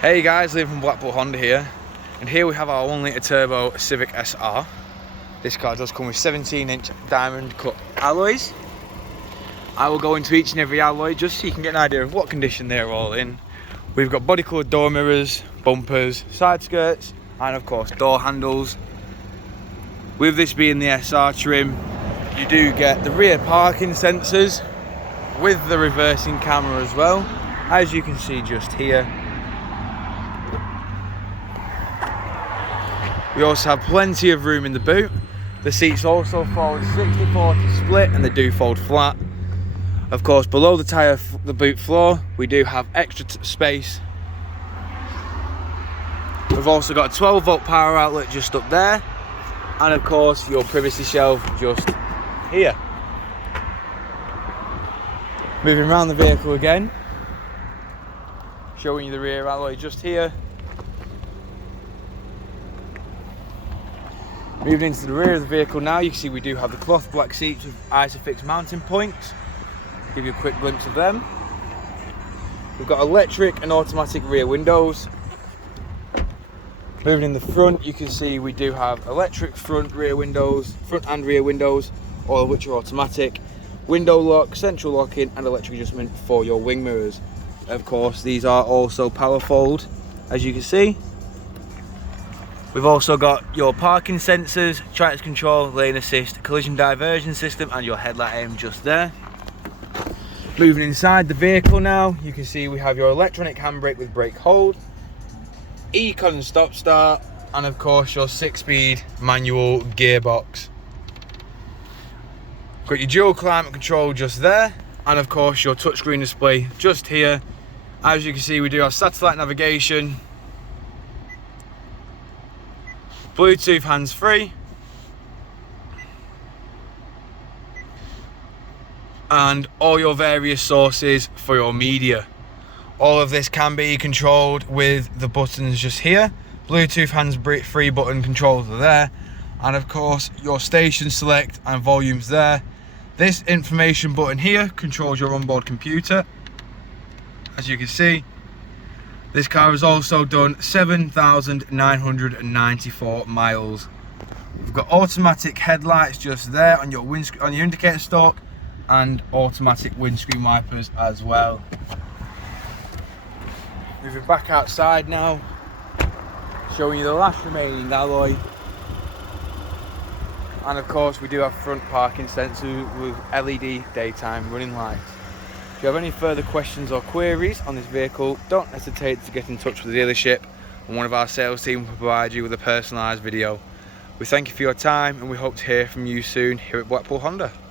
Hey guys, Liam from Blackpool Honda here, and here we have our 1 litre turbo Civic SR. This car does come with 17-inch diamond cut alloys. I will go into each and every alloy just so you can get an idea of what condition they're all in. We've got body coloured door mirrors, bumpers, side skirts, and of course door handles. With this being the SR trim, you do get the rear parking sensors with the reversing camera as well, as you can see just here. We also have plenty of room in the boot. The seats also fold 60-40 split and they do fold flat. Of course, below the tyre, the boot floor, we do have extra space. We've also got a 12 volt power outlet just up there. And of course, your privacy shelf just here. Moving around the vehicle again. Showing you the rear alloy just here. Moving into the rear of the vehicle now, you can see we do have the cloth black seats with Isofix mounting points. Give you a quick glimpse of them. We've got electric and automatic rear windows. Moving in the front, you can see we do have electric front and rear windows, all of which are automatic. Window lock, central locking, and electric adjustment for your wing mirrors. Of course, these are also power fold, as you can see. We've also got your parking sensors, traction control, lane assist, collision diversion system, and your headlight aim just there. Moving inside the vehicle now, you can see we have your electronic handbrake with brake hold, Econ stop start, and of course your 6-speed manual gearbox. Got your dual climate control just there, and of course your touchscreen display just here. As you can see, we do have satellite navigation, Bluetooth hands-free, and all your various sources for your media. All of this can be controlled with the buttons just here. Bluetooth hands-free button controls are there, and of course your station select and volumes there. This information button here controls your onboard computer. As you can see, this car has also done 7,994 miles. We've got automatic headlights just there on your indicator stalk, and automatic windscreen wipers as well. Moving back outside now, showing you the last remaining alloy. And of course we do have front parking sensors with LED daytime running lights. If you have any further questions or queries on this vehicle, don't hesitate to get in touch with the dealership, and one of our sales team will provide you with a personalised video. We thank you for your time, and we hope to hear from you soon here at Blackpool Honda.